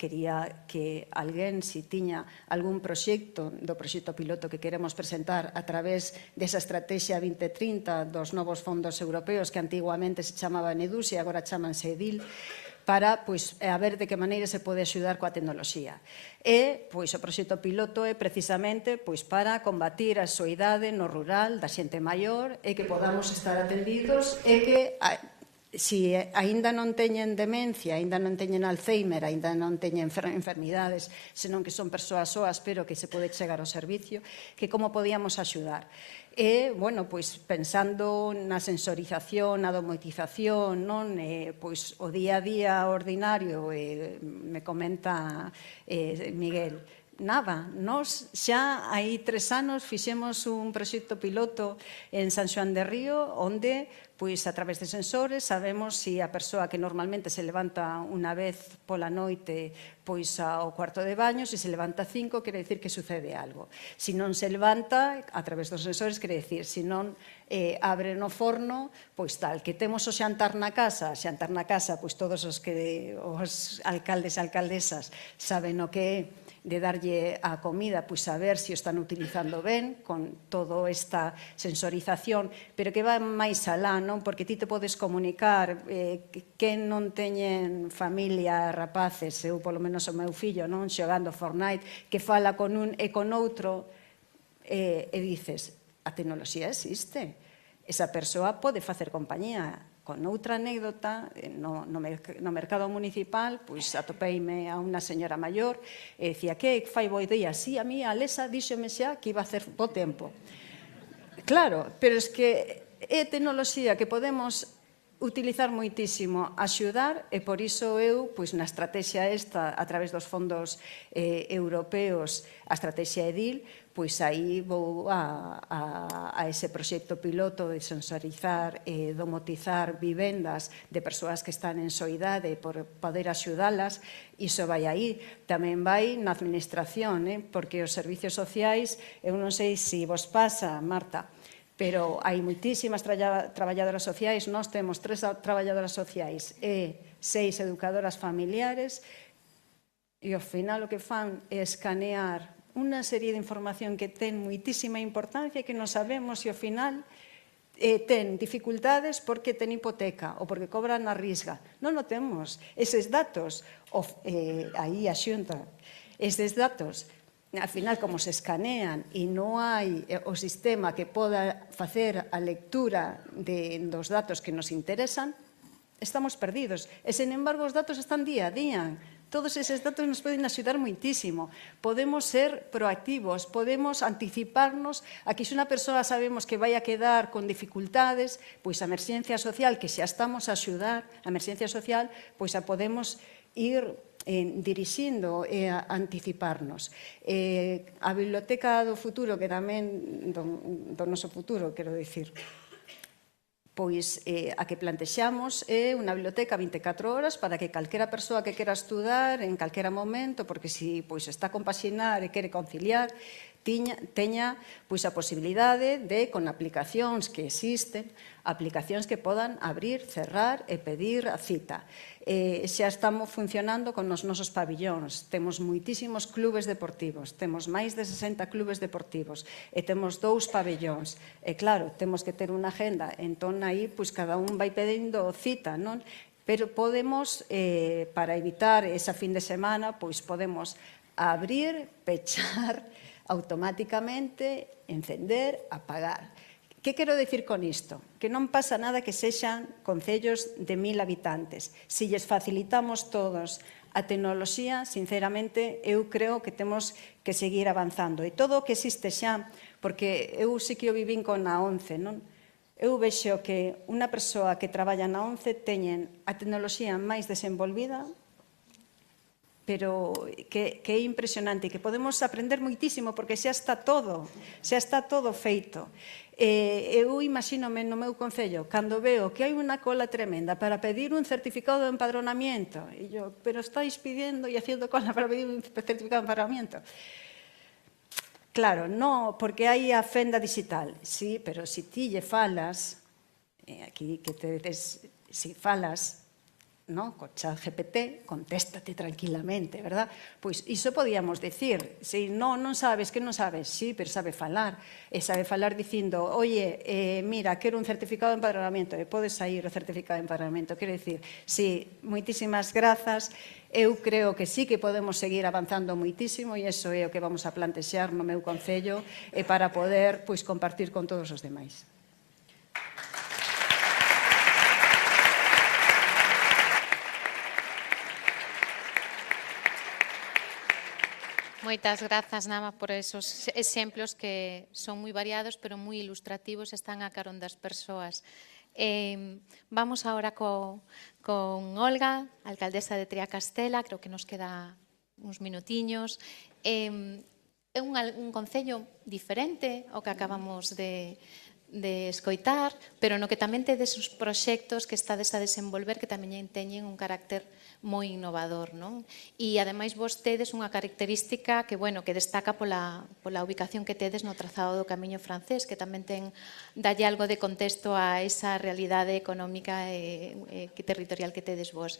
quería que alguén, se tiña algún proxecto do proxecto piloto que queremos presentar a través desa estrategia 2030 dos novos fondos europeos que antiguamente se chamaban EDUS e agora chamanse EDIL, para a ver de que maneira se pode axudar coa tecnoloxía. E o proxecto piloto é precisamente para combatir a soidade no rural da xente maior e que podamos estar atendidos e que si aínda non teñen demencia, aínda non teñen Alzheimer, aínda non teñen enfermidades, senón que son persoas soas, pero que se pode chegar ao servicio, que como podíamos axudar. E, pensando na sensorización, na domotización, non? O día a día ordinario, me comenta Miguel, nada. Nos xa hai 3 anos fixemos un proxecto piloto en San Xoán de Río onde, pois, a través de sensores sabemos se a persoa que normalmente se levanta unha vez pola noite pois ao cuarto de baño, se levanta 5, quere dicir que sucede algo. Se non se levanta, a través dos sensores, quere dicir, se non abre no forno, pois tal, que temos o xantar na casa, pois todos os alcaldes e alcaldesas saben o que é de darlle a comida, pois saber se o están utilizando ben, con toda esta sensorización, pero que va máis alá, non? Porque ti te podes comunicar, que non teñen familia, rapaces, eu polo menos o meu fillo, non? Xogando Fortnite, que fala con un e con outro, e dices, a tecnoloxía existe, esa persoa pode facer compañía. Con outra anécdota, no mercado municipal, pois atopeime a unha señora maior e dicía, que fai bo día? Si, a mí a Alesa díxome xa que iba a hacer bo tempo. Claro, pero es que é tecnoloxía que podemos utilizar moitísimo, axudar, e por iso eu, pois na estrategia esta, a través dos fondos europeos, a estrategia EDIL, pois aí vou a ese proxecto piloto de sensorizar e domotizar vivendas de persoas que están en soidade por poder axudalas. Iso vai aí. Tamén vai na administración, porque os servicios sociais, eu non sei se vos pasa, Marta, pero hai moitísimas traballadoras sociais, nós temos 3 traballadoras sociais e 6 educadoras familiares, e ao final o que fan é escanear unha serie de información que ten moitísima importancia e que non sabemos se ao final ten dificultades porque ten hipoteca ou porque cobran a risga. Non o temos. Eses datos, aí a Xunta, eses datos, al final, como se escanean e non hai o sistema que poda facer a lectura dos datos que nos interesan, estamos perdidos. E, sen embargo, os datos están día a día. Todos eses datos nos poden axudar moitísimo. Podemos ser proactivos, podemos anticiparnos a que se unha persoa sabemos que vai a quedar con dificultades, pois a emerxencia social, que xa estamos a axudar, a emerxencia social, pois a podemos ir dirixindo e a anticiparnos. A Biblioteca do Futuro, que tamén do noso futuro, quero dicir, pois a que plantexamos é unha biblioteca 24 horas para que calquera persoa que quera estudar en calquera momento, porque se está a compaxinar e quere conciliar, teña a posibilidade de, con aplicacións que existen, aplicacións que podan abrir, cerrar e pedir a cita. Xa estamos funcionando con os nosos pabillóns, temos moitísimos clubes deportivos, temos máis de 60 clubes deportivos e temos 2 pabillóns. E claro, temos que ter unha agenda, entón aí cada un vai pedindo cita, non? Pero podemos, para evitar esa fin de semana, podemos abrir, pechar automáticamente, encender, apagar. Que quero dicir con isto? Que non pasa nada que sexan concellos de 1000 habitantes. Se lles facilitamos todos a tecnoloxía, sinceramente, eu creo que temos que seguir avanzando. E todo o que existe xa, porque eu sí que o vivín con a 11, non? Eu vexo que unha persoa que traballa na 11 teñen a tecnoloxía máis desenvolvida, pero que é impresionante, que podemos aprender moitísimo, porque xa está todo feito. Eu imagínome no meu concello, cando veo que hai unha cola tremenda para pedir un certificado de empadronamiento, e yo, pero estáis pidiendo e haciendo cola para pedir un certificado de empadronamiento. Claro, non, porque hai a fenda digital, sí, pero se ti lle falas, aquí que si falas, co chat GPT, contéstate tranquilamente, verdad? Pois iso podíamos dicir, se non sabes, que non sabes, sí, pero sabe falar, e sabe falar dicindo, oye, mira, quero un certificado de empadronamiento, e podes sair o certificado de empadronamiento, quero dicir, sí, moitísimas grazas, eu creo que sí que podemos seguir avanzando moitísimo, e iso é o que vamos a plantexar no meu concello, e para poder compartir con todos os demais. Moitas grazas, Nama, por esos exemplos que son moi variados, pero moi ilustrativos, están a carón das persoas. Vamos agora con Olga, alcaldesa de Triacastela, creo que nos queda uns minutiños. É un concello diferente ao que acabamos de escoitar, pero no que tamén tedes os proxectos que estades a desenvolver que tamén teñen un carácter moi innovador, non? E ademais vos tedes unha característica que, bueno, que destaca pola ubicación que tedes no trazado do Camiño Francés, que tamén dalle algo de contexto a esa realidade económica e territorial que tedes vos.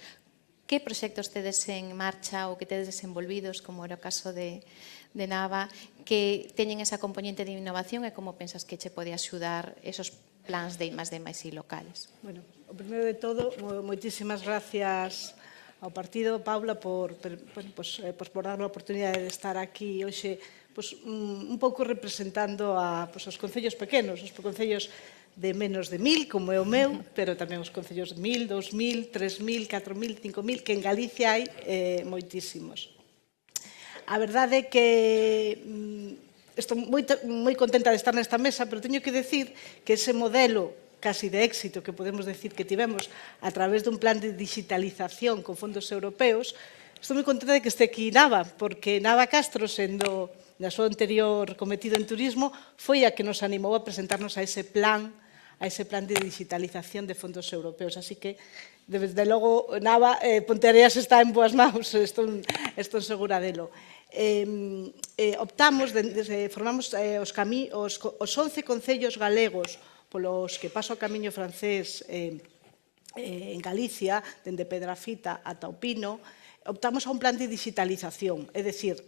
Que proxectos tedes en marcha ou que tedes desenvolvidos, como era o caso de Nava, que teñen esa componente de innovación e como pensas que che pode axudar esos plans de I+D+I locales? Bueno, o primeiro de todo, moitísimas gracias ao partido, Paula, por darme a oportunidade de estar aquí hoxe un pouco representando os concellos pequenos, os concellos de menos de 1000, como é o meu, pero tamén os concellos de 1000, 2000, 3000, 4000, 5000, que en Galicia hai moitísimos. A verdade é que estou moi contenta de estar nesta mesa, pero teño que decir que ese modelo casi de éxito que podemos decir que tivemos a través dun plan de digitalización con fondos europeos, estou moi contenta de que este aquí Nava, porque Nava Castro, sendo na súa anterior cometido en turismo, foi a que nos animou a presentarnos a ese plan de digitalización de fondos europeos. Así que, desde logo, Nava, Ponteareas está en boas maus, estou segura delo. Formamos os 11 concellos galegos polos que pasa o Camiño Francés en Galicia, dende Pedrafita ata o Pino, optamos a un plan de digitalización, é dicir,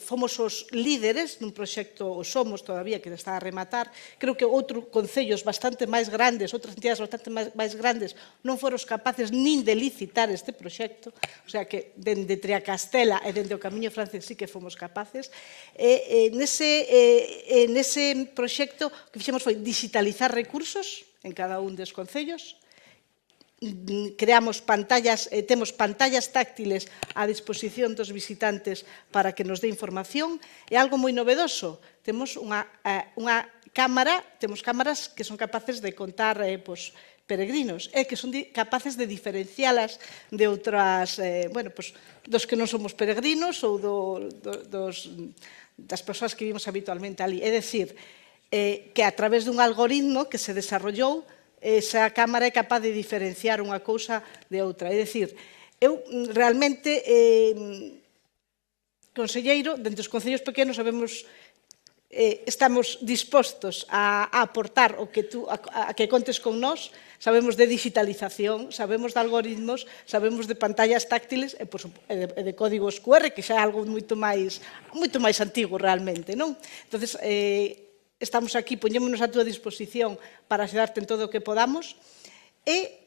fomos os líderes nun proxecto, o somos todavía, que está a rematar. Creo que outros concellos bastante máis grandes, outras entidades bastante máis grandes, non foron capaces nin de licitar este proxecto, o sea que dende Triacastela e dende o Camiño Francés sí que fomos capaces. Nese proxecto o que fixemos foi digitalizar recursos en cada un dos concellos, creamos temos pantallas táctiles á disposición dos visitantes para que nos dé información. É algo moi novedoso. Temos cámaras que son capaces de contar peregrinos e que son capaces de diferencialas de outras, dos que non somos peregrinos ou das persoas que vivimos habitualmente ali. É dicir, que a través dun algoritmo que se desarrollou, esa cámara é capaz de diferenciar unha cousa de outra. É dicir, eu realmente, conselleiro, dentro dos concellos pequenos estamos dispostos a aportar o que a que contes con nós, sabemos de digitalización, sabemos de algoritmos, sabemos de pantallas táctiles e de códigos QR, que xa é algo moito máis antigo realmente, non? Entonces, estamos aquí, poñémonos a túa disposición para axudarte en todo o que podamos. E,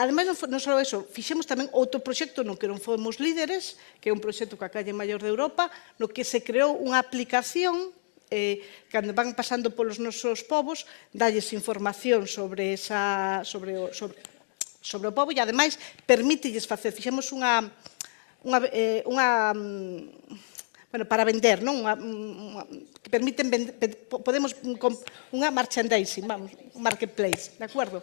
ademais, non só eso, fixemos tamén outro proxecto no que non fomos líderes, que é un proxecto coa calle maior de Europa, no que se creou unha aplicación cando van pasando polos nosos povos, dalles información sobre o povo e, ademais, permítelles facer. Fixemos para vender, non? Que permiten podemos unha merchandising, un marketplace, de acordo?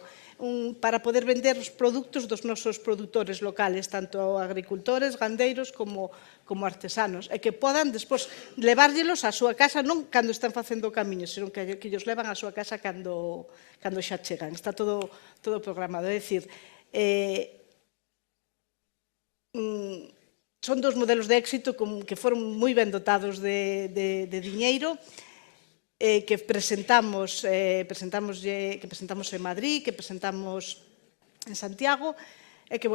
Para poder vender os produtos dos nosos produtores locales, tanto agricultores, gandeiros como artesanos, e que podan despois levárllelos á súa casa, non cando están facendo o camiño, senón que ellos levan á súa casa cando xa chegan. Está todo programado. É dicir, son dos modelos de éxito que foron moi ben dotados de diñeiro, que presentamos en Madrid, que presentamos en Santiago, e que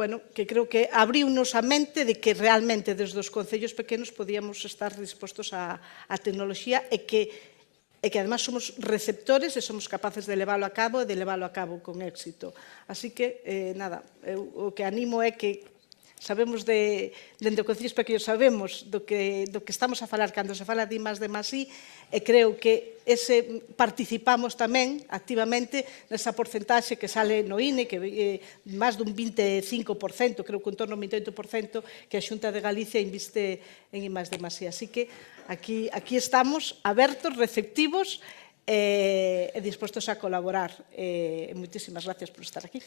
creo que abriunos a mente de que realmente desde os concellos pequenos podíamos estar dispostos á tecnoloxía e que además somos receptores e somos capaces de leválo a cabo e de leválo a cabo con éxito. Así que, o que animo é que sabemos dende o concellos pequenos sabemos do que estamos a falar cando se fala de I+D+I, e creo que participamos tamén activamente nesa porcentaxe que sale no INE, que máis dun 25%, creo que en torno ao 28% que a Xunta de Galicia inviste en I+D+I. Así que aquí estamos abertos, receptivos e dispostos a colaborar. Moitísimas gracias por estar aquí.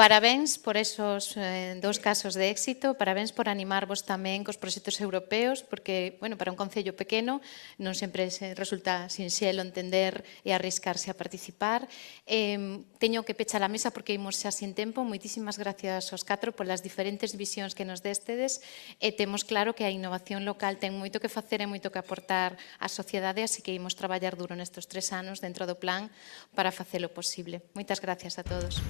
Parabéns por esos 2 casos de éxito, parabéns por animarvos tamén cos proxectos europeos, porque, bueno, para un concello pequeno non sempre resulta sinxelo entender e arriscarse a participar. Teño que pechar a mesa porque imos xa sin tempo. Moitísimas gracias aos 4 polas diferentes visións que nos destedes, e temos claro que a innovación local ten moito que facer e moito que aportar á sociedade, así que imos traballar duro nestes 3 anos dentro do plan para facelo posible. Moitas gracias a todos.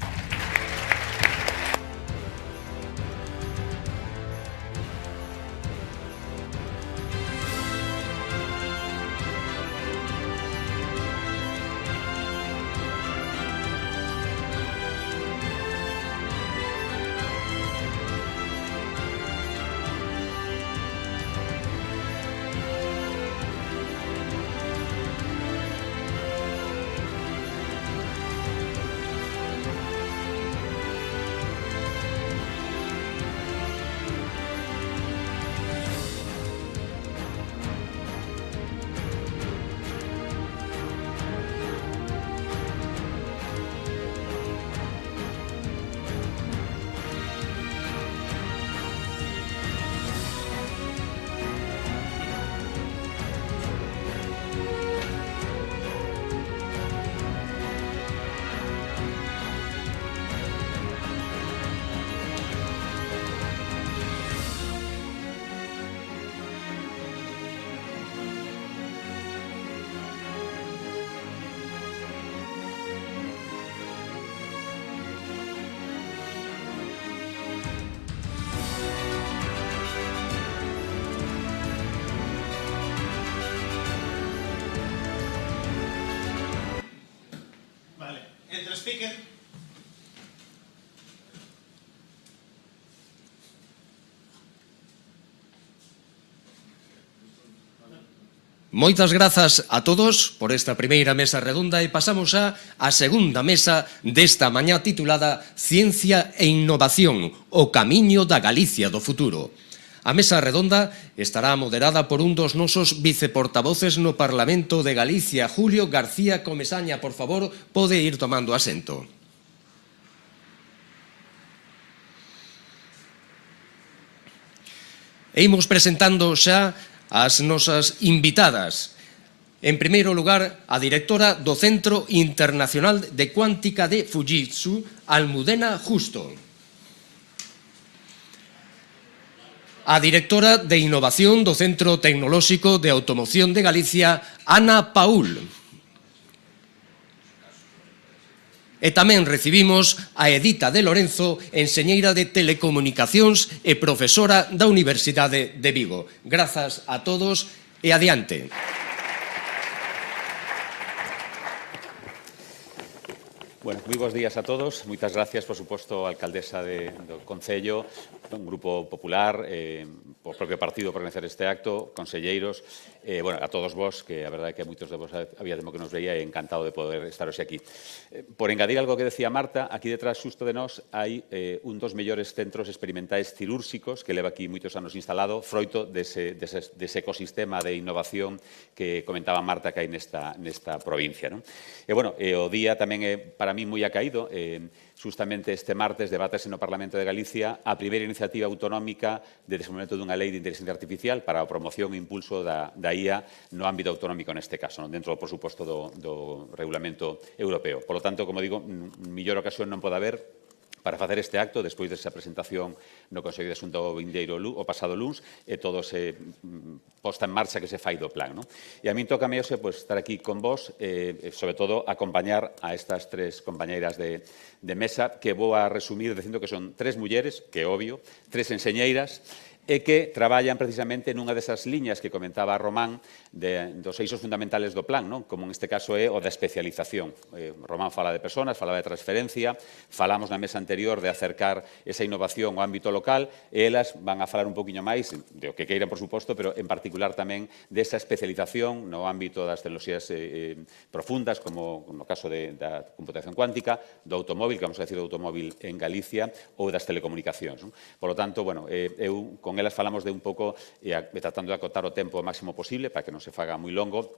Speaker. Moitas grazas a todos por esta primeira mesa redonda e pasamos á segunda mesa desta mañá titulada Ciencia e Innovación, o camiño da Galicia do futuro. A mesa redonda estará moderada por un dos nosos viceportavoces no Parlamento de Galicia, Julio García Comesaña. Por favor, pode ir tomando asento. E imos presentando xa as nosas invitadas. En primeiro lugar, a directora do Centro Internacional de Cuántica de Fujitsu, Almudena Justo. A directora de Innovación do Centro Tecnolóxico de Automoción de Galicia, Ana Paúl. E tamén recibimos a Edita de Lorenzo, enxeñeira de Telecomunicacións e profesora da Universidade de Vigo. Grazas a todos e adiante. Bueno, moi bons días a todos. Moitas gracias, por suposto, a alcaldesa do Concello, un grupo popular, o propio partido por organizar este acto, conselleiros, bueno, a todos vos, que a verdade é que moitos de vos había tempo que nos veía e encantado de poder estar hoxe aquí. Por engadir algo que decía Marta, aquí detrás xusto de nós hai un dos mellores centros experimentais cirúrxicos que leva aquí moitos anos instalado, froito dese ecosistema de innovación que comentaba Marta que hai nesta provincia. E, bueno, o día tamén é para mí moi acaído. Justamente este martes debatese no Parlamento de Galicia a primeira iniciativa autonómica de desenvolvemento dunha lei de inteligencia artificial para a promoción e impulso da IA no ámbito autonómico neste caso, dentro, por suposto, do regulamento europeo. Por lo tanto, como digo, mellor ocasión non pode haber para facer este acto, despois desa presentación no Consello de Asunto Vindeiro o pasado luns, e todo se posta en marcha que se fai do plan. E a min toca hoxe estar aquí con vos, sobre todo acompañar a estas tres compañeiras de mesa, que vou a resumir dicindo que son tres mulleres, que é obvio, tres enseñeiras, e que traballan precisamente nunha desas liñas que comentaba Román dos eixos fundamentales do plan, como neste caso é o da especialización. Román fala de personas, falaba de transferencia, falamos na mesa anterior de acercar esa innovación ao ámbito local, e elas van a falar un poquinho máis de o que queiran, por suposto, pero en particular tamén desa especialización no ámbito das tecnoloxías profundas, como no caso da computación cuántica, do automóvil, que vamos a decir do automóvil en Galicia, ou das telecomunicacións. Por lo tanto, bueno, eu con elas falamos de un pouco, tratando de acotar o tempo o máximo posible, para que non se faga moi longo.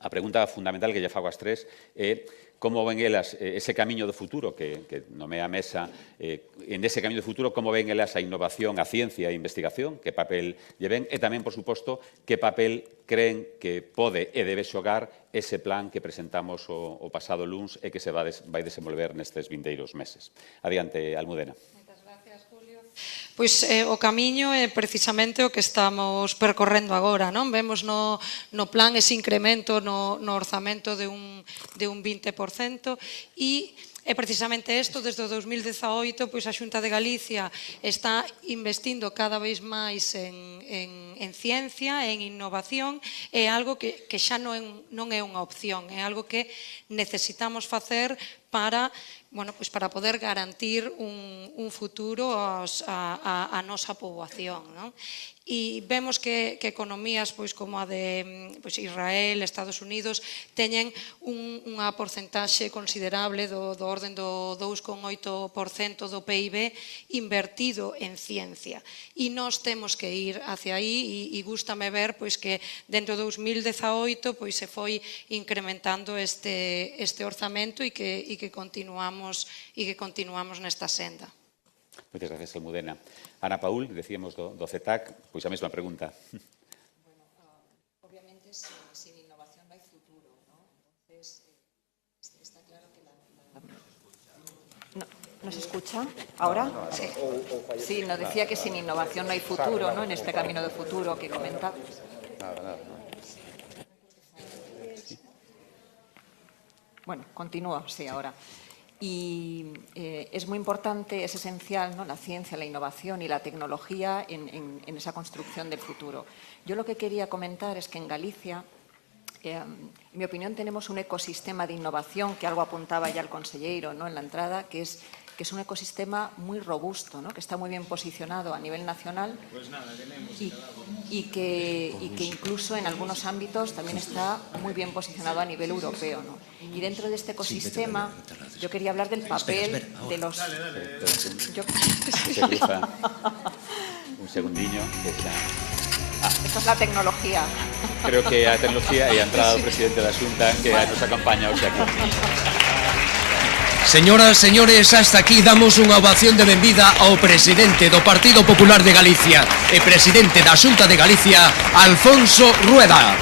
A pregunta fundamental que lle fago ás tres é como ven elas ese camiño do futuro que nomea a mesa, en ese camiño do futuro, como ven elas a innovación, a ciencia e a investigación, que papel lle ven, e tamén, por suposto, que papel creen que pode e debe xogar ese plan que presentamos o pasado luns e que se vai desenvolver nestes vindeiros meses. Adiante, Almudena. Pois o camiño é precisamente o que estamos percorrendo agora, non? Vemos no plan ese incremento no orzamento de un 20% e é precisamente isto, desde o 2018, pois a Xunta de Galicia está investindo cada vez máis en ciencia, en innovación, é algo que xa non é unha opción, é algo que necesitamos facer para poder garantir un futuro a nosa poboación, non? E vemos que economías como a de Israel, Estados Unidos, teñen unha porcentaxe considerable do orden do 2,8% do PIB invertido en ciencia. E nós temos que ir hacia aí e gústame ver que dentro de 2018 se foi incrementando este orzamento e que continuamos nesta senda. Moitas gracias, Almudena. Ana Paúl, decíamos do CETAC, pois a mesma pregunta. Obviamente, sin innovación no hay futuro, ¿no? Entonces, está claro que ¿No se escucha ahora? Sí. Sí, nos decía que sin innovación no hay futuro, ¿no? En este camino de futuro que comentaba. Bueno, continúa, sí, ahora. Y es muy importante, es esencial, ¿no?, la ciencia, la innovación y la tecnología en esa construcción del futuro. Yo lo que quería comentar es que en Galicia, en mi opinión, tenemos un ecosistema de innovación, que algo apuntaba ya el consellero, ¿no?, en la entrada, que es un ecosistema muy robusto, ¿no?, que está muy bien posicionado a nivel nacional y que incluso en algunos ámbitos también está muy bien posicionado a nivel europeo, ¿no? Y dentro de este ecosistema yo quería hablar del papel de los... Un segundinho. Esto es la tecnología. Creo que a tecnología e a entrada do presidente da Xunta que nos acompaña hoxe aquí. Señoras, señores, hasta aquí damos unha ovación de benvida ao presidente do Partido Popular de Galicia e presidente da Xunta de Galicia, Alfonso Rueda.